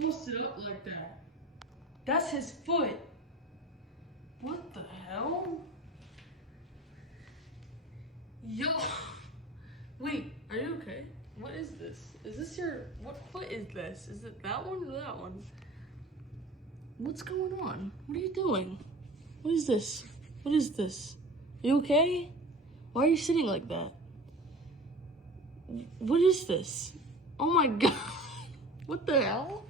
post it up like that? That's his foot. What the hell? Yo. Wait, are you okay? What is this? Is this what foot is this? Is it that one or that one? What's going on? What are you doing? What is this? What is this? Are you okay? Why are you sitting like that? What is this? Oh my God. What the hell?